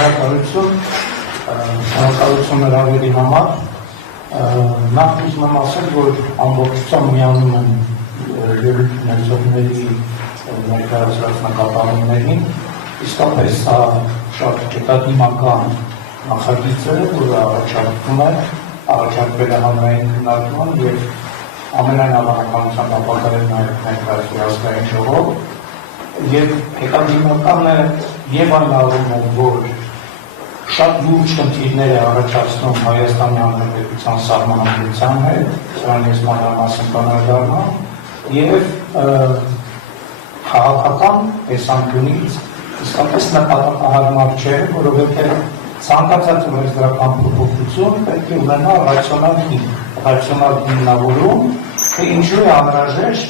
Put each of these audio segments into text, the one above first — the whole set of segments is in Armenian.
շնորհակալություն հրավերի համար նախ ուզում եմ ասել, որ ամբողջությամբ միանում եմ ելույթ ունեցողների ներկայացրած նկատառումներին, իսկապես սա շատ հետադիմական նախագիծ է, որը առաջարկվել է հանրային քննարկման և ամենայն հավանականությամբ ապագայում նաև ներկայացվի ազգային ժողով և հետադիմական է և այն առումով, որ շատ լուրջ խնդիրներ է առաջացնում Հայաստանի Հանրապետության սահմանադրության հետ, սրան ես մանրամասն կանդրադառնամ, և քաղաքական տեսանկյունից իսկապես նպատակահարմար չէ, որովհետև ցանկացած օրենսդրական փոփոխություն պետք է ունենա ռացիոնալ հիմնավորում, թե ինչու է անհրաժեշտ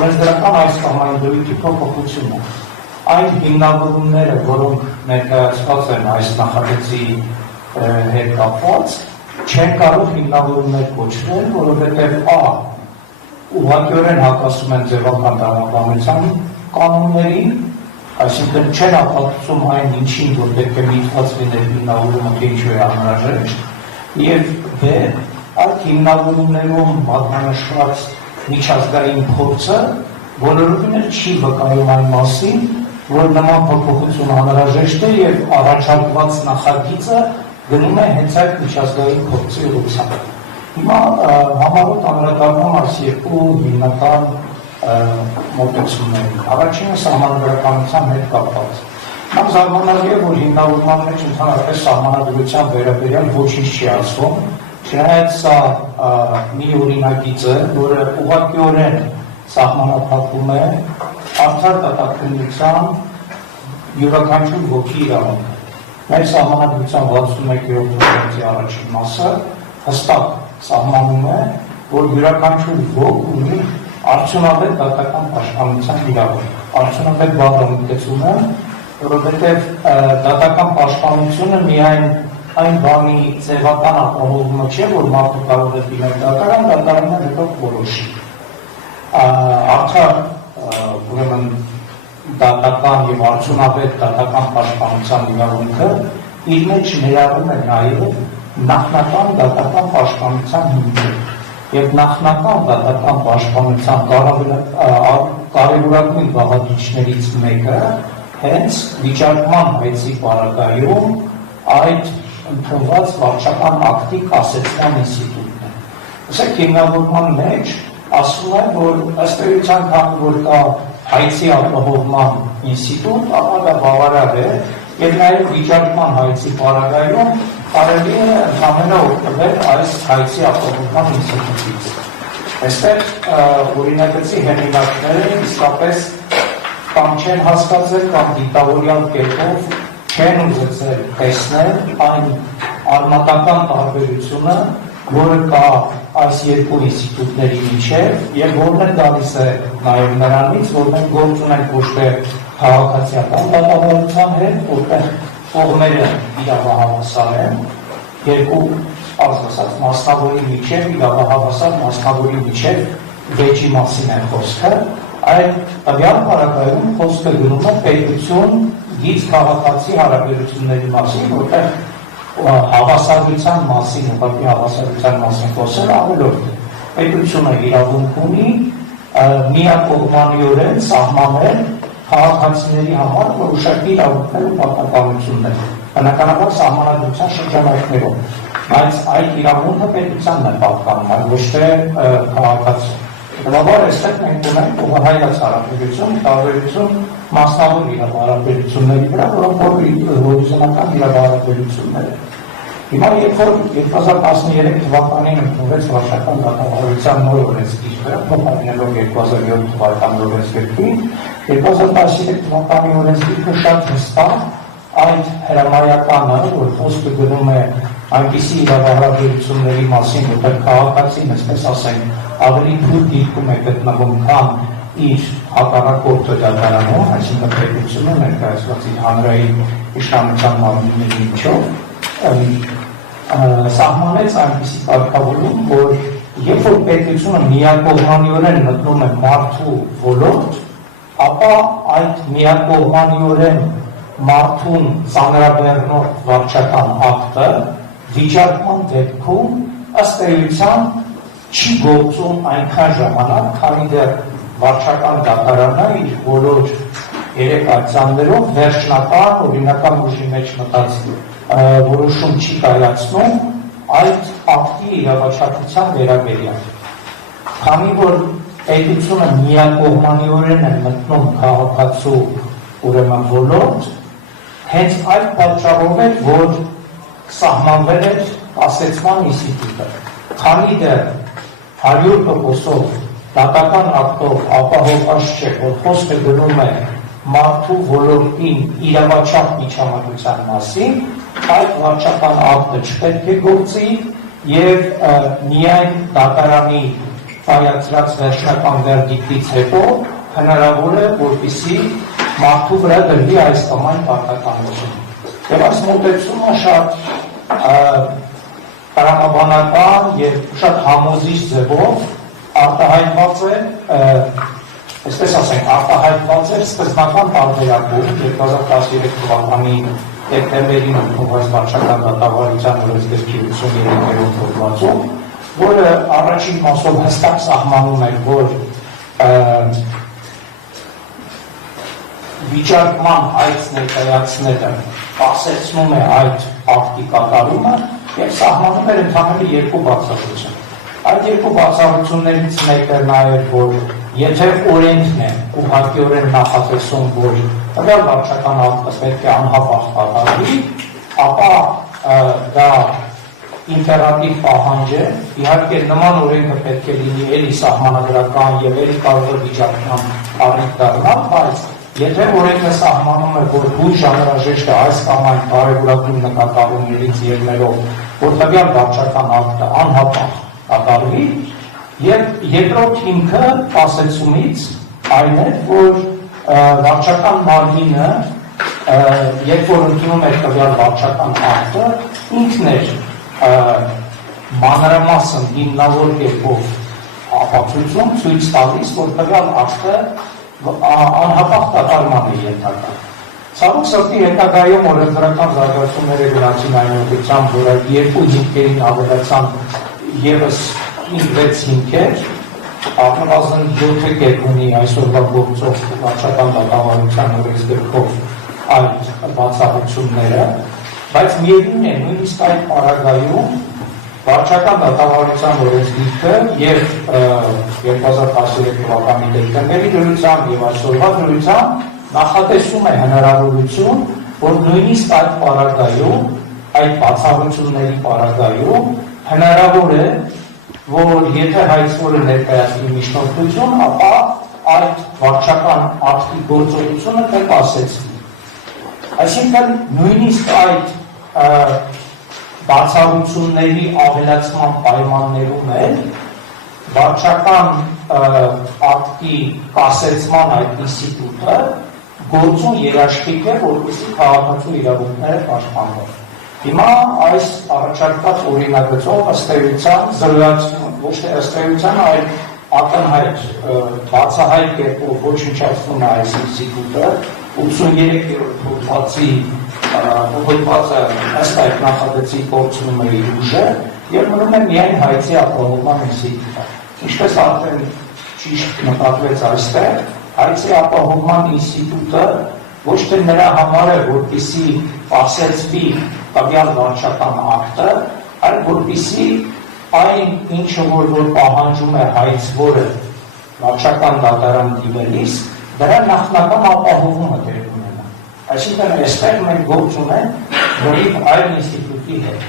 օրենսդրական այս կամ այն դեպքի փոփոխությունը։ Այն հիմնավորումները, որոնք ներկայացված են այս նախագծի հետ կապված, չեն կարող հիմնավորումներ կոչվել, որովհետև ուղղակիորեն հակասում են ձևական տրամաբանության կանոններին, այսինքն չեն ապացուցում այն ինչին, որ պետք է միտված լինել հիմնավորումը, թե ինչու է անհրաժեշտ, և այդ հիմնավորումներում մատնանշված միջազգային փորձը բոլորովին չի վկայում այն մասին, որ նման փոփոխություն անհրաժեշտ է և առաջարկված նախագիծը գնում է հենց այդ միջազգային փորձի ուղղությամբ։ Հիմա համառոտ անդրադառնում այս երկու հիմնական մոտեցումներին։ Առաջինը սահմանադրականության հետ կապված։ Նախ զարմանալի է, որ հիմնավորման մեջ ընդհանրապես սահմանադրության վերաբերյալ ոչինչ չի ասվում, չնայած սա մի օրինագիծ է, որը ուղղակիորեն սահմանափակում է արդար դատաքննության յուրաքանչյուր ոգի իրավունքը։ Մեր սահմանադրության 61-րդ հոդվածի առաջին մասը հստակ սահմանում է, որ յուրաքանչյուր ոք ունի արդյունավետ դատական պաշտպանության իրավունք։ Արդյունավետ բառը մտածում եմ, որովհետև դատական պաշտպանությունը միայն այն բանի ձևական ապահովումը չէ, որ մարդը կարող է դիմել դատարանը հետո որոշի։ Արդար ուրեմն դատական և արդյունավետ դատական պաշտպանության իրավունքը իր մեջ ներառում է նաև նախնական դատական պաշտպանության հիմքեր և նախնական դատական պաշտպանության կարևորագույն բաղադրիչներից մեկը հենց վիճարկման հայցի պարագայում այդ ընդունված վարչական ակտի կասեցման ինստիտուտն է։ Ըստ հիմնավորման մեջ ասվում է, որ ըստ էության քանի որ կա հայցի ապահովման ինստիտուտ, ապա դա բավարար է և նաև վիճարկման հայցի պարագայում կարելի է ընդհանրապես օգտվել այս հայցի ապահովման ինստիտուտից։ Այստեղ օրինագծի հեղինակները իսկապես կամ չեն հասկացել կամ դիտավորյալ կերպով չեն ուզեցել տեսնել այն արմատական տարբերությունը, որը կա այս երկու ինստիտուտների միջև և որն է գալիս է նաև նրանից, որ մենք գործ ունենք ոչ թե քաղաքացիական դատավարության հետ, որտեղ կողմերը իրավահավասար են, երկու ասած մասնավորի միջև, իրավահավասար մասնավորի միջև վեճի մասին է խոսքը, այդ տվյալ պարագայում խոսքը գնում է պետություն գից քաղաքացի հարաբերությունների մասին, որտեղ հավասարության մասին, ուղղակի հավասարության մասին խոսելը ավելորդ է։ Պետությունը իրավունք ունի միակողմանիորեն սահմանել քաղաքացիների համար որոշակի իրավունքներ ու պարտականություններ, բնականաբար սահմանադրության շրջանակներում, բայց այդ իրավունքը պետությանն է պատկանում, այլ ոչ թե քաղաքացին։ Հետևաբար այստեղ մենք ունենք ուղղահայաց հարաբերություն, տարբերություն մասնավոր իրավահարաբերությունների վրա, որոնք հորիզոնական իրավահարաբերություններ են։ Հիմա երբ որ 2013 թվականին ընդունվեց վարչական դատավարության նոր օրենսգիրքը, փոխարինելով 2007 թվականի օրենսգիրքին, 2013 թվականի օրենսգիրքը շատ հստակ այդ հրամայականը, որ խոսքը գնում է այնպիսի իրավահարաբերությունների մասին, որտեղ քաղաքացին, այսպես ասենք, ավելի թույլ դիրքում է գտնվում, քան իր հակառակորդը դատարանում, այսինքն պետությունը ներկայացված իր հանրային իշխանության մարմինների միջով, սահմանեց այնպիսի կարգավորում, որ երբ որ պետությունը միակողմանիորեն մտնում է մարդու ոլորտ, ապա այդ միակողմանիորեն մարդուն ծանրաբեռնող վարչական ակտը վիճարկման դեպքում ըստ էության չի գործում այնքան ժամանակ, քանի դեռ վարչական դատարանը իր բոլոր երեկայցաններով վերջնական օրինական ուժի մեջ մտած որոշում չի կայացնում այդ ակտի իրավաչափության վերաբերյալ։ Քանի որ պետությունը միակողմանիորեն է մտնում քաղաքացու ուրեմն ոլորտ, հենց այդ պատճառով էր, որ սահմանվել էր կասեցման ինստիտուտը։ Քանի դեռ 100%-ով դատական ակտով ապահովված չէ, որ խոսքը գնում է մարդու ոլորտին իրավաչափ միջամտության մասին, այդ վարչական ակտը չպետք է գործի եւ միայն դատարանի կայացրած վերջնական վերդիկտից հետո հնարավոր է, որպեսզի մարդու վրա դրվի այս կամ այն պարտականություն։ Եվ այս մոտեցումը շատ տրամաբանական եւ շատ համոզիչ ձևով արտահայտված է, այսպես ասենք, արտահայտված է սկզբնական տարբերակում 2013 թվականի դեկտեմբերին ընդունված վարչական դատավարության օրենսգրքի 83-րդ հոդվածում, որը առաջին մասով հստակ սահմանում է, որ վիճարկման այց ներկայացնելը պասեցնում է այդ ակտի կատարումը եւ սահմանում է ընդհանրապես երկու բացառություն։ Այդ երկու բացառություններից մեկը նա էր, որ եթե օրենքն է ուղղակիորեն նախատեսում, որ տվյալ վարչական ակտը պետք է անհապաղ կատարվի, ապա դա իմպերատիվ պահանջ է, իհարկե նման օրենքը պետք է լինի էլի սահմանադրական եւ էլի կարող է վիճարկման առիթ դառնալ, բայց եթե օրենքը սահմանում է, որ հույժ անհրաժեշտ է այս կամ այն կարևորագույն նկատառումներից ելնելով, որ տվյալ վարչական ակտը անհապաղ կատարվի, եւ երկրորդ հիմքը ասեցումից այն է, որ վարչական մարմինը, երբ որ ընդունում է տվյալ վարչական ակտը, ինքն էր մանրամասն հիմնավոր կերպով ապացույցում ցույց տալիս, որ տվյալ ակտը անհապաղ կատարման է ենթակա։ Ցավոք սրտի հետագայում օրենսդրական զարգացումները գնացին այն ուղղությամբ, որ այդ երկու հիմքերին ավելացան եւս 5-6 հիմքեր, առնվազն 7 կերպ ունի այսօրվա գործող վարչական դատավարության օրենսգրքով այդ բացառությունները, բայց միևնույն է, նույնիսկ այդ պարագայում վարչական դատավարության օրենսգիրքը եւ 2013 թվականի դեկտեմբերի դրությամբ եւ այսօրվա դրությամբ նախատեսում է հնարավորություն, որ նույնիսկ այդ պարագայում, այդ բացառությունների պարագայում հնարավոր է, որ եթե հայցվորը ներկայացնի միջնորդություն, ապա այդ վարչական ակտի գործողությունը կպասեցվի։ Այսինքն նույնիսկ այդ բացառությունների ավելացման պայմաններում էլ վարչական ակտի կասեցման այդ ինստիտուտը գործում երաշխիք է, որպեսզի քաղաքացու իրավունքները պաշտպանվեն։ Հիմա այս առաջարկված օրինագծով ըստ էության զրոյացնում, ոչ թե ըստ էության, այլ ակնհայտ բացահայտ կերպով ոչնչացնում է այս ինստիտուտը 83-րդ հոդվածի հոդվածը ըստ այդ նախագծի կորցնում է իր ուժը եւ մնում է միայն հայցի ապահովման ինստիտուտը։ Ինչպես արդեն ճիշտ նկատվեց այստեղ, հայցի ապահովման ինստիտուտը ոչ թե նրա համար է, որպեսզի պասեցվի տվյալ վարչական ակտը, այլ որպեսզի այն ինչը որ պահանջում է հայցվորը վարչական դատարան դիմելիս, դրա նախնական ապահովումը դեր ունենա։ Այսինքն այստեղ մենք գործ ունենք որիվ այլ ինստիտուտի հետ։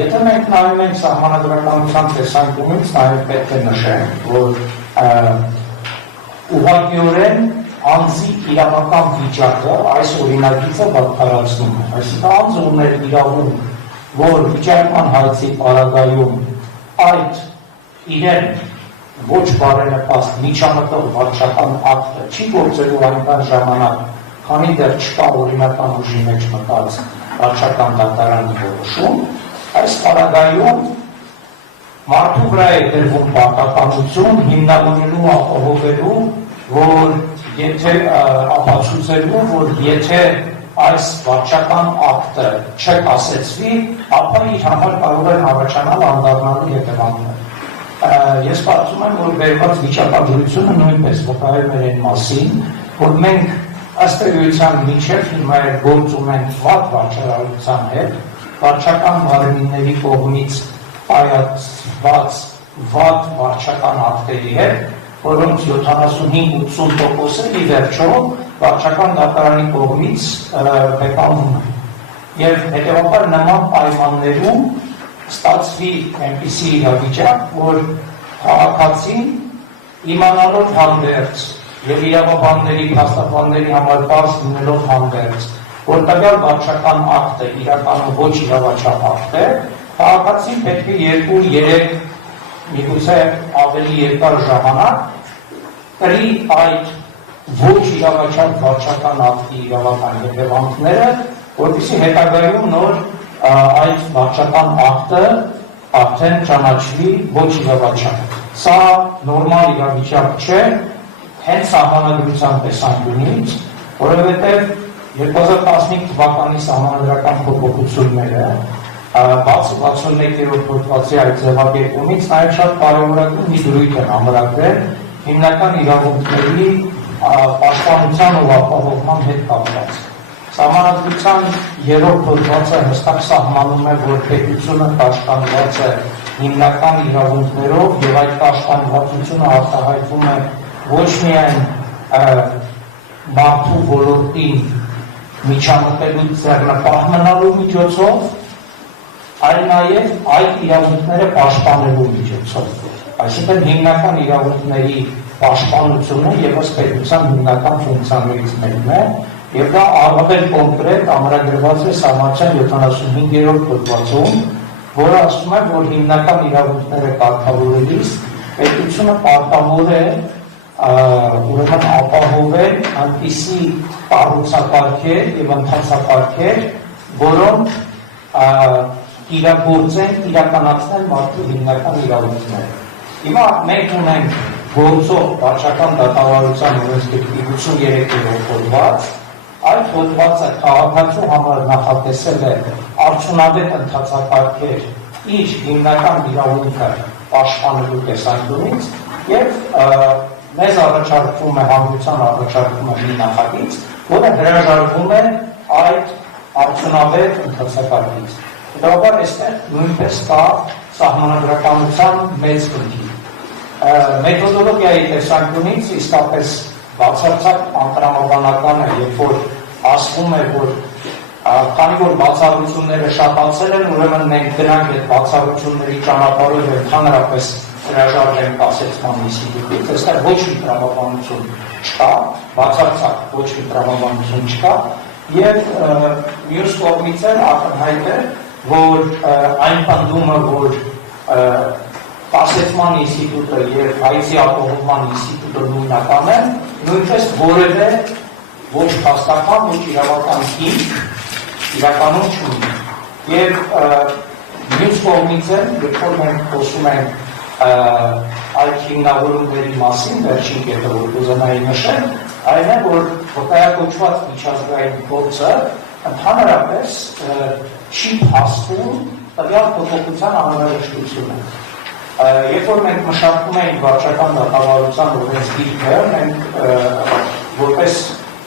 Եթե մենք նայում ենք սահմանադրականության տեսանկյունից, նաև պետք է նշենք, որ ուղղակիորեն անձի իրավական վիճակը այս օրինագիծը վատթարացնում է։ Այսինքն անձը ուներ իրավունք, որ վիճարկման հայցի պարագայում այդ իրեն ոչ բարենպաստ միջամտող վարչական ակտը չի գործելու այնքան ժամանակ, քանի դեռ չկա օրինական ուժի մեջ մտած վարչական դատարանի որոշում, այս պարագայում մարդու վրա է դրվում պարտականություն հիմնավորելու ապահովելու, որ եթե ապացուցելու, որ եթե այս վարչական ակտը չկասեցվի, ապա իր համար կարող են առաջանալ անդառնալի հետևանքներ։ Ես կարծում եմ, որ վերված վիճակագրությունը նույնպես վկայում է այն մասին, որ մենք ըստ էության մինչև հիմա գործում ենք վատ վարչարարության հետ, վարչական մարմինների կողմից պայացված վատ վարչական ակտերի հետ, որոնց 75-80%-ը ի վերջո վարչական դատարանի կողմից բեկանում են։ Եվ հետևաբար նման պայմաններում ստացվի այնպիսի իրավիճակ, որ քաղաքացին իմանալով հանդերձ եւ իրավաբանների, փաստաբանների համար բարձ լինելով հանդերձ, որ տվյալ վարչական ակտը իրականում ոչ իրավաչափ ակտ է, քաղաքացին պետք է 2-3 միգուցե ավելի երկար ժամանակ կրի այդ ոչ իրավաչափ վարչական ակտի իրավական հետևանքները, որպեսզի հետագայում նոր այդ վարչական ակտը արդեն ճանաչվի ոչ իրավաչափ։ Սա նորմալ իրավիճակ չէ, հենց սահմանադրության տեսանկյունից, որովհետև 2015 թվականի սահմանադրական փոփոխությունները բացի 61-րդ հոդվածի այդ ձևակերպումից նաև շատ կարևորագույն մի դրույթ են ամրագրել հիմնական իրավունքների պաշտպանության ու ապահովման հետ կապված։ Սահմանադրության 3-րդ հոդվածը հստակ սահմանում է, որ պետությունը պաշտպանված է հիմնական իրավունքներով եւ այդ պաշտպանվածությունը արտահայտվում է ոչ միայն մարդու ոլորտին միջամտելու ձեռնպահ մնալու միջոցով, այլ նաև այդ իրավունքները պաշտպանելու միջոցով։ Այսինքն հիմնական իրավունքների պաշտպանությունը ևս պետության հիմնական ֆունկցիաներից մեկն է, եւ դա ավելի կոնկրետ ամրագրված է Սահմանադրության 75-րդ հոդվածում, որը ասում է, որ հիմնական իրավունքները կարգավորելիս պետությունը պարտավոր է ուրեմն ապահովել այնպիսի կառուցակարգեր եւ ընթացակարգեր, որոնք իրականացնել մարդու հիմնական իրավունքները։ Հիմա մենք ունենք գործող վարչական դատավարության օրենսգրքի 53-րդ հոդված, այդ հոդվածը քաղաքացու համար նախատեսել է արդյունավետ ընթացակարգեր իր հիմնական իրավունքը պաշտպանելու տեսանկյունից եւ մեզ առաջարկվում է հանրության առաջարկում է մի նախագիծ, որը հրաժարվում է այդ արդյունավետ ընթացակարգից։ Հետևաբար այստեղ նույնպես կա սահմանադրականության մեծ խնդիր։ Մեթոդոլոգիայի տեսանկյունից իսկապես բացարձակ անտրամաբանական է, երբ որ ասվում է, որ քանի որ բացառությունները շատացել են, ուրեմն մենք դրանք այդ բացառությունների ճանապարհով ընդհանրապես հրաժարվենք կասեցման ինստիտուտից, այստեղ ոչ մի տրամաբանություն չկա, բացարձակ ոչ մի տրամաբանություն չկա, եւ մյուս կողմից էլ ակնհայտ է, որ այն պնդումը, որ կասեցման ինստիտուտը եւ հայցի ապահովման ինստիտուտը նույնական են, նույնպես որևէ ոչ փաստական, ոչ իրավական հիմք իրականում չունի։ Եվ մյուս կողմից էլ, երբ որ մենք խոսում ենք այդ հիմնավորումների մասին, վերջին կետը, որ կուզենայի նշել, այն է, որ վկայակոչված միջազգային գործը ընդհանրապես չի փաստում տվյալ փոփոխության անհրաժեշտությունը։ Երբ որ մենք մշակում ենք վարչական դատավարության օրենսգիրքը, մենք որպես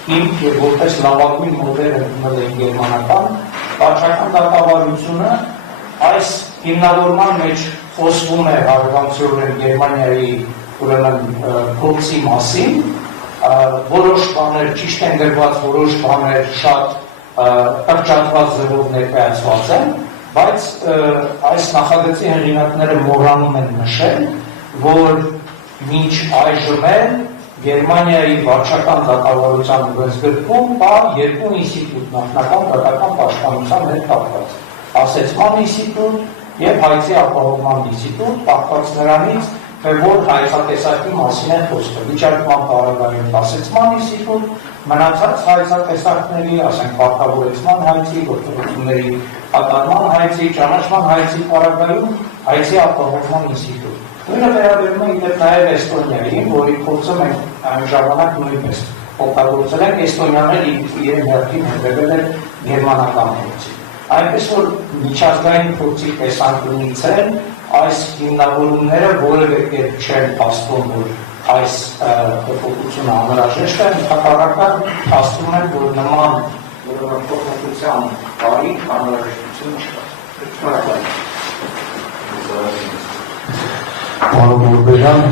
հիմք եւ որպես լավագույն մոդել ընդունել ենք գերմանական վարչական դատավարությունը, այս հիմնավորման մեջ խոսվում է հարևանությունորեն Գերմանիայի ուրեմն փորձի մասին, որոշ բաներ ճիշտ են գրված, որոշ բաներ շատ կրճատված ձևով ներկայացված են, բայց այս նախագծի հեղինակները մոռանում են նշել, որ մինչ այժմ Գերմանիայի վարչական դատավարության օրենսգրքում կա երկու ինստիտուտ, նախնական դատական պաշտպանության հետ կապված, ասեցման ինստիտուտ եւ հայցի ապահովման ինստիտուտ, կապված նրանից, թե որ հայցատեսակի մասին է խոսքը, վիճարկման պարագայում ասեցման ինստիտուտ, մնացած հայցատեսակների, ասենք պարտավորեցման հայցի, գործողությունների կատարման հայցի, ճանաչման հայցի պարագայում հայցի ապահովման ինստիտուտ։ Նույնը վերաբերում է նաև Էստոնիային, որի փորձը մենք այն ժամանակ նույնպես օգտագործել են էստոնյաները իրեն հերթին հետևել են գերմանական փորձին։ Այնպես որ միջազգային փորձի տեսանկյունից են այս հիմնավորումները որևէ կերպ չեն փաստում, որ այս փոփոխությունը անհրաժեշտ է, ընդհանրական փաստում են, որ նման փոփոխության կարիք անհրաժեշտություն չկա։ Պարոն Գուրբերյան,